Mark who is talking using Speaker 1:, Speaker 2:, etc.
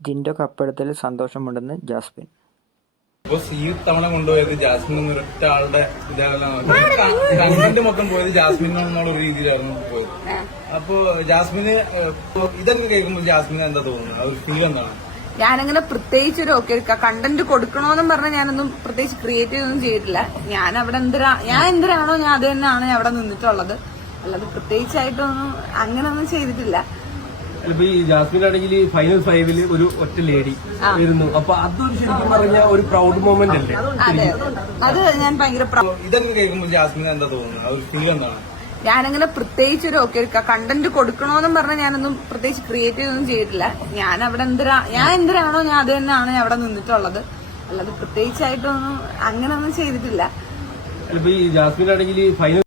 Speaker 1: ജിൻഡോ കപ്പെടുത്തലിൽ സന്തോഷമുണ്ടെന്ന് ജാസ്മിൻ.
Speaker 2: അപ്പൊ ഈ തവണ കൊണ്ടുപോയത് ജാസ്മിൻ എന്ന ഒരൊറ്റ ആളുടെ കണ്ടന്റ് മൊത്തം പോയത് ജാസ്മിൻ എന്നുള്ള രീതിയിലായിരുന്നു പോയത്. അപ്പൊ ജാസ്മിന് ഏഹ്, ഇപ്പൊ ഇതൊക്കെ കേൾക്കുമ്പോൾ ജാസ്മിന് എന്താ തോന്നുന്നത്? അത് ഫീൽ എന്താണ്?
Speaker 3: ഞാനങ്ങനെ പ്രത്യേകിച്ച് ഒരു ഓക്കെ കണ്ടന്റ് കൊടുക്കണോന്നും പറഞ്ഞ ഞാനൊന്നും പ്രത്യേകിച്ച് ക്രിയേറ്റ് ഒന്നും ചെയ്തിട്ടില്ല. ഞാൻ അവിടെ എന്തിനാ ഞാൻ എന്തിനാണോ ഞാൻ അത് തന്നെയാണ് ഞാൻ അവിടെ നിന്നിട്ടുള്ളത്. അല്ലാതെ പ്രത്യേകിച്ചായിട്ടൊന്നും അങ്ങനെ ഒന്നും ചെയ്തിട്ടില്ല.
Speaker 4: ഇപ്പൊ ഈ ജാസ്മിൻ ആണെങ്കിൽ ഫൈനൽ ഫൈവിൽ ഒരു ഒറ്റ ലേഡി വരുന്നു. അപ്പൊ അതൊരു ശരിക്കും പറഞ്ഞ ഒരു പ്രൗഡ് മൊമെന്റ് അല്ലേ?
Speaker 3: അതെ അത് ഞാൻ ഭയങ്കര
Speaker 2: ഇതൊക്കെ കേൾക്കുമ്പോൾ ജാസ്മിന് എന്താ തോന്നുന്നത്? ഫീൽ എന്താണ്?
Speaker 3: ഞാനങ്ങനെ പ്രത്യേകിച്ച് ഒരു ഓക്കെ കണ്ടന്റ് കൊടുക്കണോന്നും പറഞ്ഞ ഞാനൊന്നും പ്രത്യേകിച്ച് ക്രിയേറ്റീവ് ഒന്നും ചെയ്തിട്ടില്ല. ഞാൻ അവിടെ എന്തിനാ ഞാൻ എന്തിനാണോ ഞാൻ അത് തന്നെയാണ് ഞാൻ അവിടെ നിന്നിട്ടുള്ളത്. അല്ലാതെ പ്രത്യേകിച്ചായിട്ടൊന്നും അങ്ങനെ ഒന്നും ചെയ്തിട്ടില്ല.
Speaker 4: ഇപ്പൊ ഈ ജാസ്മിൻ ആണെങ്കിൽ ഫൈനൽ